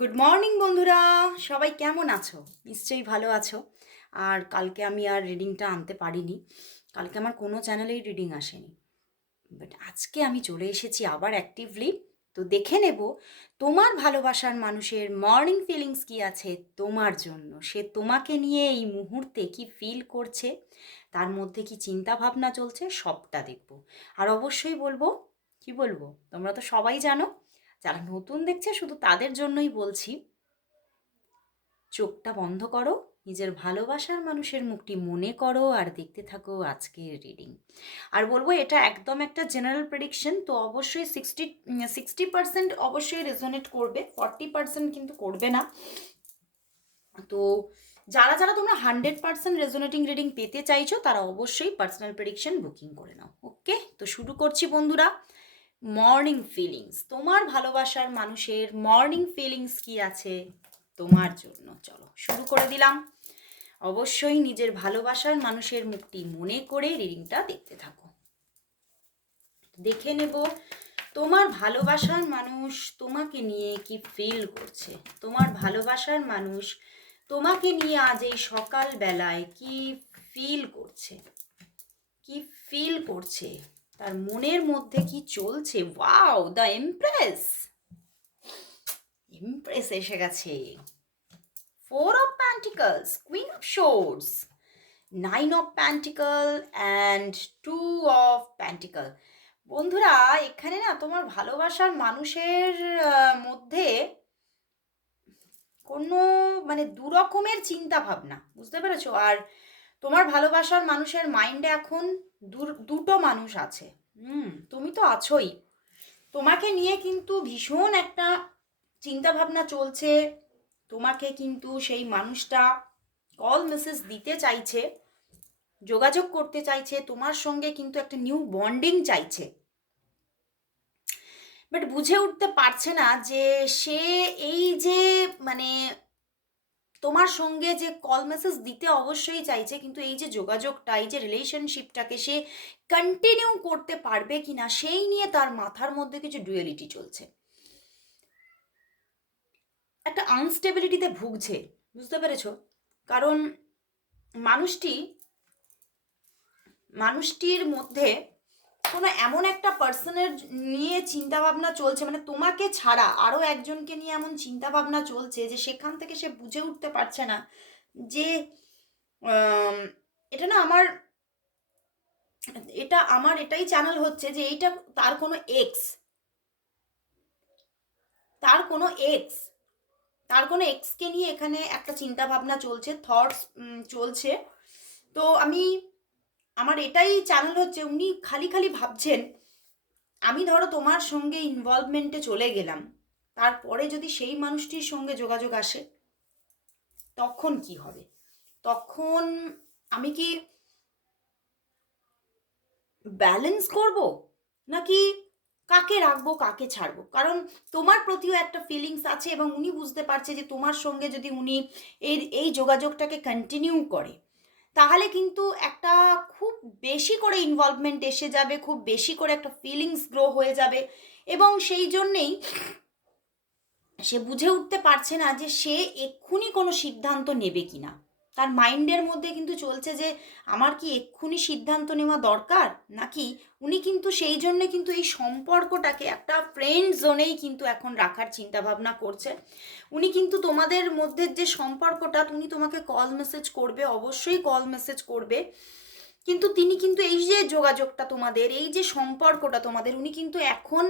Good morning বন্ধুরা। সবাই কেমন আছো? নিশ্চয়ই ভালো আছো। আর কালকে আমি আর রিডিংটা আনতে পারিনি। কালকে আমার কোনো চ্যানেলেই রিডিং আসেনি। বাট আজকে আমি চলে এসেছি আবার অ্যাক্টিভলি তো দেখে নেব, তোমার ভালোবাসার মানুষের মর্নিং ফিলিংস কি আছে তোমার জন্য? সে তোমাকে নিয়ে এই মুহূর্তে কি ফিল করছে? তার মধ্যে কি চিন্তা ভাবনা চলছে? সবটা দেখব। আর অবশ্যই বলব, কি বলব? তোমরা তো সবাই জানো যারা নতুন দেখছে, শুধু তাদের জন্যই বলছি, চোখটা বন্ধ করো, নিজের ভালোবাসার মানুষের মুখটি মনে করো আর দেখতে থাকো আজকের রিডিং আর বলব, এটা একদম একটা জেনারেল প্রেডিকশন তো অবশ্যই সিক্সটি সিক্সটি পার্সেন্ট অবশ্যই রেজোনেট করবে ফর্টি পার্সেন্ট কিন্তু করবে না। তো যারা যারা তোমরা হান্ড্রেড পার্সেন্ট রেজোনেটিং রিডিং পেতে চাইছো, তারা অবশ্যই পার্সোনাল প্রেডিকশন বুকিং করে নাও ওকে তো শুরু করছি বন্ধুরা। মর্নিং ফিলিংস তোমার ভালোবাসার মানুষের মর্নিং ফিলিংস কি আছে? তোমার জন্য। চলো, শুরু করে দিলাম। অবশ্যই নিজের ভালোবাসার মানুষের মুখটি মনে করে রিডিংটা দেখতে থাকো। দেখে নেব, তোমার ভালোবাসার মানুষ তোমাকে নিয়ে কি ফিল করছে? তোমার ভালোবাসার মানুষ তোমাকে নিয়ে আজ এই সকাল বেলায় কি ফিল করছে? কি ফিল করছে? তার মনের মধ্যে কি চলছে? ওয়াও দ্য এমপ্রেস এমপ্রেস এসে গেছে। Four of pentacles queen of swords nine of pentacle and two of pentacle বন্ধুরা, এখানে না তোমার ভালোবাসার মানুষের মধ্যে কোনো মানে দু রকমের চিন্তা ভাবনা বুঝতে পেরেছ? আর তোমার ভালোবাসার মানুষের মাইন্ডে এখন দুটো মানুষ আছে। হুম, তুমি তো আছোই। তোমাকে নিয়ে কিন্তু ভীষণ একটা চিন্তা ভাবনা চলছে। তোমাকে কিন্তু সেই মানুষটা কল মেসেজ দিতে চাইছে, যোগাযোগ করতে চাইছে, তোমার সঙ্গে কিন্তু একটা নিউ বন্ডিং চাইছে। বাট বুঝে উঠতে পারছে না যে সে এই যে মানে তোমার সঙ্গে যে কল মেসেজ দিতে অবশ্যই চাইছে, কিন্তু এই যে যোগাযোগটা, এই যে রিলেশনশিপটাকে সে কন্টিনিউ করতে পারবে কি না সেই নিয়ে তার মাথার মধ্যে কিছু ডুয়ালিটি চলছে। একটা আনস্টেবিলিটিতে ভুগছে, বুঝতে পেরেছ? কারণ মানুষটি, মানুষটির মধ্যে কোনো এমন একটা পার্সনের নিয়ে চিন্তা ভাবনা চলছে মানে তোমাকে ছাড়া আরও একজনকে নিয়ে এমন চিন্তা ভাবনা চলছে যে সেখান থেকে সে বুঝে উঠতে পারছে না যে এটা না আমার, এটা আমার এটাই চ্যানেল হচ্ছে যে এইটা তার কোনো এক্স তার কোনো এক্স তার কোনো এক্সকে নিয়ে এখানে একটা চিন্তা ভাবনা চলছে থটস চলছে। তো আমি আমার এটাই চ্যানেল হচ্ছে, উনি খালি খালি ভাবছেন, আমি ধরো তোমার সঙ্গে ইনভলভমেন্টে চলে গেলাম, তারপরে যদি সেই মানুষটির সঙ্গে যোগাযোগ আসে, তখন কি হবে? তখন আমি কি ব্যালেন্স করব? নাকি কাকে রাখব, কাকে ছাড়বো? কারণ তোমার প্রতিও একটা ফিলিংস আছে এবং উনি বুঝতে পারছে যে তোমার সঙ্গে যদি উনি এই এই যোগাযোগটাকে কন্টিনিউ করে তাহলে কিন্তু একটা খুব বেশি করে ইনভলভমেন্ট এসে যাবে, খুব বেশি করে একটা ফিলিংস গ্রো হয়ে যাবে এবং সেই জন্যেই সে বুঝে উঠতে পারছে না যে সে এক্ষুনি কোনো সিদ্ধান্ত নেবে কি না তার মাইন্ডের মধ্যে কিন্তু চলছে যে, আমার কি এক্ষুনি সিদ্ধান্ত নেওয়া দরকার? নাকি উনি কিন্তু সেই জন্যে কিন্তু এই সম্পর্কটাকে একটা ফ্রেন্ড জোনেই কিন্তু এখন রাখার চিন্তা ভাবনা করছে। উনি কিন্তু তোমাদের মধ্যে যে সম্পর্কটা, উনি তোমাকে কল মেসেজ করবে, অবশ্যই কল মেসেজ করবে। কিন্তু তিনি কিন্তু এই যে যোগাযোগটা তোমাদের, এই যে সম্পর্কটা তোমাদের, উনি কিন্তু এখন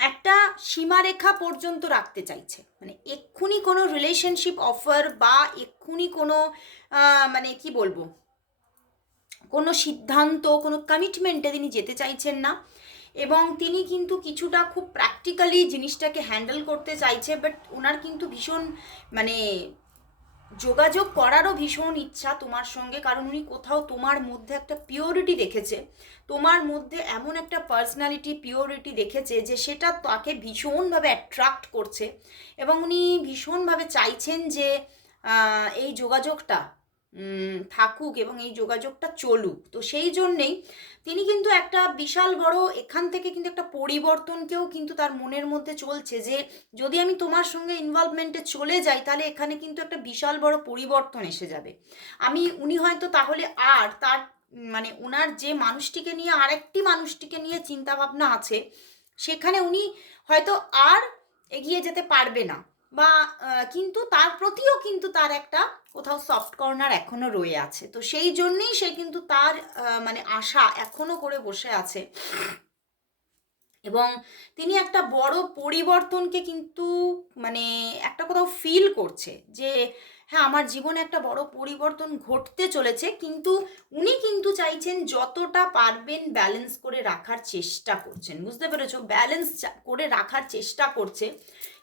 একটা সীমারেখা পর্যন্ত রাখতে চাইছে। মানে এক্ষুনি কোনো রিলেশনশিপ অফার বা এক্ষুনি কোনো মানে কি বলব? কোনো সিদ্ধান্ত, কোনো কমিটমেন্টে তিনি যেতে চাইছেন না। এবং তিনি কিন্তু কিছুটা খুব প্র্যাকটিক্যালি জিনিসটাকে হ্যান্ডেল করতে চাইছে বাট ওনার কিন্তু ভীষণ মানে যোগাযোগ করারও ভীষণ ইচ্ছা তোমার সঙ্গে, কারণ উনি কোথাও তোমার মধ্যে একটা পিওরিটি দেখেছে। তোমার মধ্যে এমন একটা পার্সোনালিটি পিওরিটি দেখেছে যে সেটা তাকে ভীষণভাবে অ্যাট্রাক্ট করছে এবং উনি ভীষণভাবে চাইছেন যে এই যোগাযোগটা থাকুক এবং এই যোগাযোগটা চলুক। তো সেই জন্যেই তিনি কিন্তু একটা বিশাল বড়, এখান থেকে কিন্তু একটা পরিবর্তনকেও কিন্তু তার মনের মধ্যে চলছে যে, যদি আমি তোমার সঙ্গে ইনভলভমেন্টে চলে যাই, তাহলে এখানে কিন্তু একটা বিশাল বড় পরিবর্তন এসে যাবে। আমি, উনি হয়তো তাহলে আর তার মানে ওনার যে মানুষটিকে নিয়ে আরেকটি মানুষটিকে নিয়ে চিন্তা ভাবনা আছে, সেখানে উনি হয়তো আর এগিয়ে যেতে পারবে না। বা কিন্তু তার প্রতিও কিন্তু তার একটা কোথাও সফট কর্নার এখনও রয়ে আছে। তো সেই জন্যেই সে কিন্তু তার মানে আশা এখনও করে বসে আছে। এবং তিনি একটা বড় পরিবর্তনকে কিন্তু মানে একটা কোথাও ফিল করছে যে হ্যাঁ আমার জীবনে একটা বড় পরিবর্তন ঘটতে চলেছে, কিন্তু উনি কিন্তু চাইছেন যতটা পারবেন ব্যালেন্স করে রাখার চেষ্টা করছেন। বুঝতে পেরেছ? ব্যালেন্স করে রাখার চেষ্টা করছে।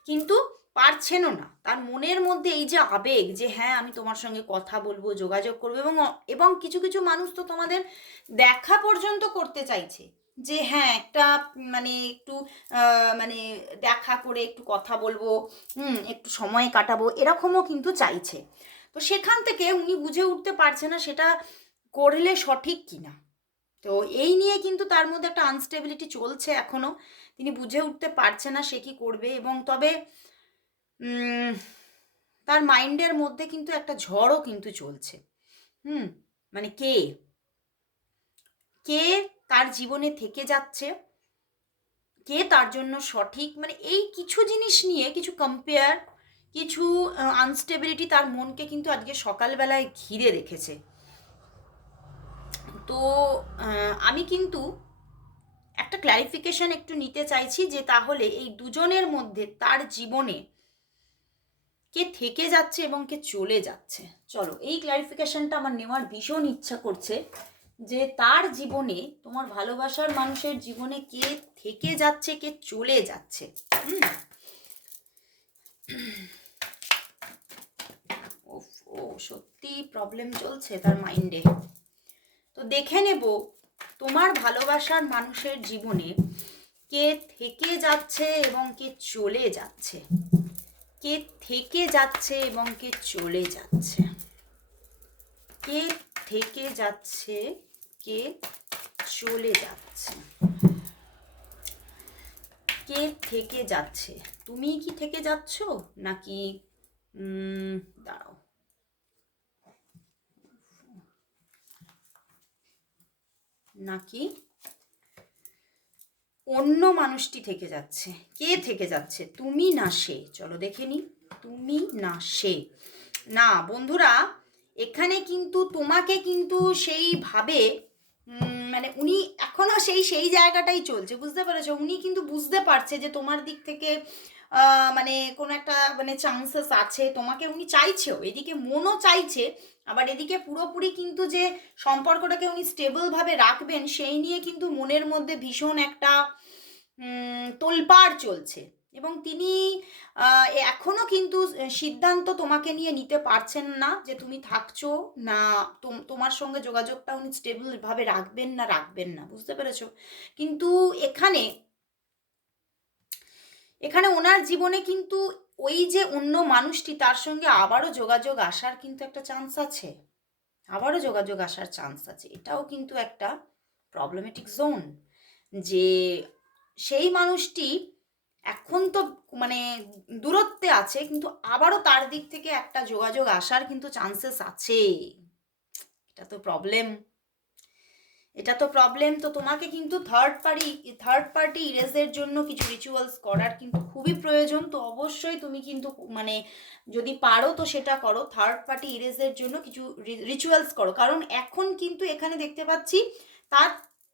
কিন্তু পারছেনও না। তার মনের মধ্যে এই যে আবেগ যে হ্যাঁ আমি তোমার সঙ্গে কথা বলব, যোগাযোগ করব এবং এবং কিছু কিছু মানুষ তো তোমাদের দেখা পর্যন্ত করতে চাইছে যে হ্যাঁ একটা মানে একটু মানে দেখা করে একটু কথা বলব, হুম, একটু সময় কাটাবো এরকমও কিন্তু চাইছে। তো সেখান থেকে উনি বুঝে উঠতে পারছে না সেটা করলে সঠিক কিনা। তো এই নিয়ে কিন্তু তার মধ্যে একটা আনস্টেবিলিটি চলছে এখনও তিনি বুঝে উঠতে পারছে না সে কি করবে এবং তবে তার মাইন্ডের মধ্যে কিন্তু একটা ঝড়ও কিন্তু চলছে। হুম মানে কে? কে তার জীবনে থেকে যাচ্ছে? কে তার জন্য সঠিক? মানে এই কিছু জিনিস নিয়ে, কিছু কম্পেয়ার কিছু আনস্টেবিলিটি তার মনকে কিন্তু আজকে সকালবেলায় ঘিরে রেখেছে। তো আমি কিন্তু একটা ক্ল্যারিফিকেশন একটু নিতে চাইছি যে তাহলে এই দুজনের মধ্যে তার জীবনে কে থেকে যাচ্ছে এবং কে চলে যাচ্ছে। চলো, এই ক্ল্যারিফিকেশনটা আমার নেওয়ার ভীষণ ইচ্ছা করছে যে তার জীবনে তোমার ভালোবাসার মানুষের জীবনে কে থেকে যাচ্ছে, কে চলে যাচ্ছে। ও, সত্যি প্রবলেম চলছে তার মাইন্ডে তো দেখে নেব তোমার ভালোবাসার মানুষের জীবনে কে থেকে যাচ্ছে এবং কে চলে যাচ্ছে। কে থেকে যাচ্ছে এবং কে চলে যাচ্ছে? কে থেকে যাচ্ছে, কে চলে যাচ্ছে? কে থেকে যাচ্ছে? তুমি কি থেকে যাচ্ছ নাকি দাঁড়াও। নাকি অন্য মানুষটি থেকে যাচ্ছে। কে থেকে যাচ্ছে? তুমি না সে। চলো দেখে নি। তুমি না সে। না, বন্ধুরা, এখানে কিন্তু তোমাকে কিন্তু সেইভাবে মানে উনি এখনও সেই সেই জায়গাটাই চলছে, বুঝতে পেরেছ? উনি কিন্তু বুঝতে পারছে যে তোমার দিক থেকে মানে কোনো একটা মানে চান্সেস আছে। তোমাকে উনি চাইছেও। এদিকে মনও চাইছে আবার এদিকে পুরোপুরি কিন্তু যে সম্পর্কটাকে উনি স্টেবলভাবে রাখবেন সেই নিয়ে কিন্তু মনের মধ্যে ভীষণ একটা তোলপাড় চলছে। এবং তিনি আহ, এখনও কিন্তু সিদ্ধান্ত তোমাকে নিয়ে নিতে পারছেন না যে তুমি থাকছো না তোম- তোমার সঙ্গে যোগাযোগটা উনি স্টেবলভাবে রাখবেন না রাখবেন না বুঝতে পেরেছ? কিন্তু এখানে এখানে ওনার জীবনে কিন্তু ওই যে অন্য মানুষটি, তার সঙ্গে আবারও যোগাযোগ আসার কিন্তু একটা চান্স আছে। আবারও যোগাযোগ আসার চান্স আছে। এটাও কিন্তু একটা প্রবলেমেটিক জোন যে সেই মানুষটি এখন তো মানে দূরত্বে আছে, কিন্তু আবারও তার দিক থেকে একটা যোগাযোগ আসার কিন্তু চান্সেস আছে। এটা তো প্রবলেম এটা তো প্রবলেম তো তোমাকে কিন্তু থার্ড পার্টি থার্ড পার্টি ইরেজের জন্য কিছু রিচুয়ালস করার কিন্তু খুবই প্রয়োজন। তো অবশ্যই তুমি কিন্তু মানে যদি পারো তো সেটা করো। থার্ড পার্টি ইরেজের জন্য কিছু রিচুয়ালস করো। কারণ এখন কিন্তু এখানে দেখতে পাচ্ছি, তার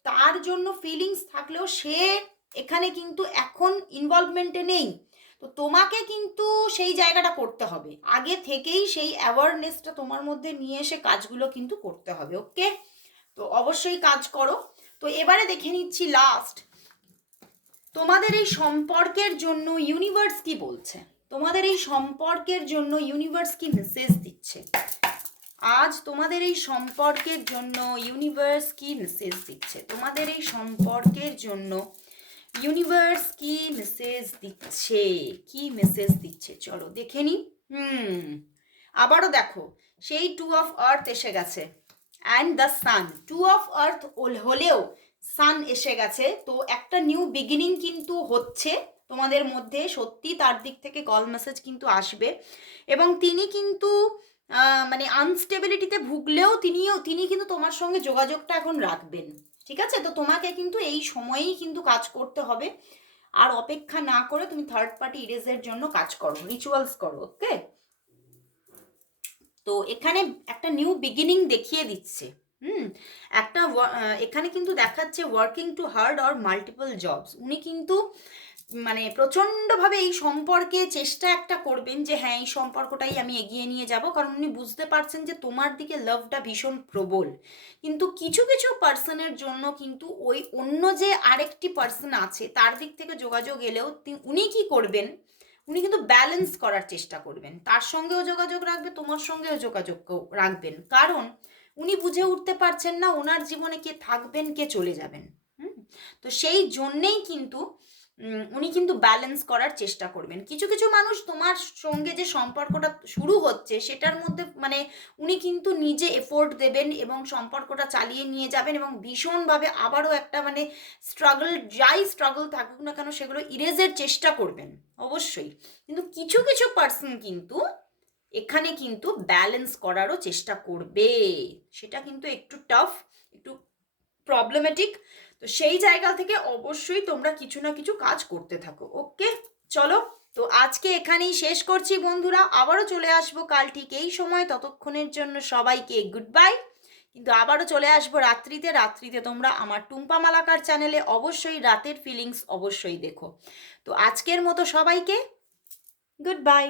তার জন্য ফিলিংস থাকলেও সে এখানে কিন্তু এখন ইনভলভমেন্টে নেই। তো তোমাকে কিন্তু সেই জায়গাটা করতে হবে। আগে থেকেই সেই অ্যাওয়ারনেসটা তোমার মধ্যে নিয়ে এসে কাজগুলো কিন্তু করতে হবে ওকে তো অবশ্যই কাজ করো। তো এবারে দেখে নিচ্ছি লাস্ট তোমাদের এই সম্পর্কের জন্য ইউনিভার্স কি বলছে? তোমাদের এই সম্পর্কের জন্য ইউনিভার্স কি মেসেজ দিচ্ছে? আজ তোমাদের এই সম্পর্কের জন্য ইউনিভার্স কি মেসেজ দিচ্ছে? তোমাদের এই সম্পর্কের জন্য ইউনিভার্স কি মেসেজ দিচ্ছে? কি মেসেজ দিচ্ছে? চলো দেখে নি। হুম। আবারও দেখো, সেই টু অফ আর্থ এসে গেছে। And the sun two of earth হলেও সান এসে গেছে। তো একটা নিউ বিগিনিং কিন্তু হচ্ছে। তোমাদের মধ্যে সত্যি তার দিক থেকে কল মেসেজ কিন্তু আসবে। এবং তিনি কিন্তু মানে আনস্টেবিলিটিতে ভুগলেও তিনিও, তিনি কিন্তু তোমার সঙ্গে যোগাযোগটা এখন রাখবেন। ঠিক আছে? তো তোমাকে কিন্তু এই সময়েই কিন্তু কাজ করতে হবে। আর অপেক্ষা না করে তুমি থার্ড পার্টি ইরেজের জন্য কাজ করো রিচুয়ালস করো ওকে তো এখানে একটা নিউ বিগিনিং দেখিয়ে দিচ্ছে, হুম? একটা এখানে কিন্তু দেখাচ্ছে working too hard or multiple jobs উনি কিন্তু মানে প্রচণ্ডভাবে এই সম্পর্কে চেষ্টা একটা করবেন যে হ্যাঁ এই সম্পর্কটাই আমি এগিয়ে নিয়ে যাব, কারণ উনি বুঝতে পারছেন যে তোমার দিকে লাভটা ভীষণ প্রবল। কিন্তু কিছু কিছু পার্সনের জন্য কিন্তু ওই অন্য যে আরেকটি পার্সন আছে, তার দিক থেকে যোগাযোগ এলেও উনি কি করবেন? উনি কিন্তু ব্যালেন্স করার চেষ্টা করবেন। তার সঙ্গেও যোগাযোগ রাখবে, তোমার সঙ্গেও যোগাযোগ রাখবেন। কারণ উনি বুঝে উঠতে পারছেন না ওনার জীবনে কে থাকবেন, কে চলে যাবেন। হুম? তো সেই জন্যেই কিন্তু উনি কিন্তু ব্যালেন্স করার চেষ্টা করবেন। কিছু কিছু মানুষ তোমার সঙ্গে যে সম্পর্কটা শুরু হচ্ছে, সেটার মধ্যে মানে উনি কিন্তু নিজে এফোর্ট দেবেন এবং সম্পর্কটা চালিয়ে নিয়ে যাবেন এবং ভীষণভাবে আবারও একটা মানে স্ট্রাগল যাই স্ট্রাগল থাকুক না কেন, সেগুলো ইরেজের চেষ্টা করবেন, অবশ্যই। কিন্তু কিছু কিছু পার্সন কিন্তু এখানে কিন্তু ব্যালেন্স করারও চেষ্টা করবে। সেটা কিন্তু একটু টাফ একটু প্রবলেমেটিক তো সেই জায়গা থেকে অবশ্যই তোমরা কিছু না কিছু কাজ করতে থাকো ওকে চলো, তো আজকে এখানেই শেষ করছি বন্ধুরা, আবারও চলে আসব কাল ঠিক এই সময়, ততক্ষণের জন্য সবাইকে গুড বাই কিন্তু আবারও চলে আসব রাত্রিতে রাত্রিতে তোমরা আমার টুম্পা মালাকার চ্যানেলে অবশ্যই, রাতের ফিলিংস অবশ্যই দেখো। তো আজকের মতো সবাইকে গুড বাই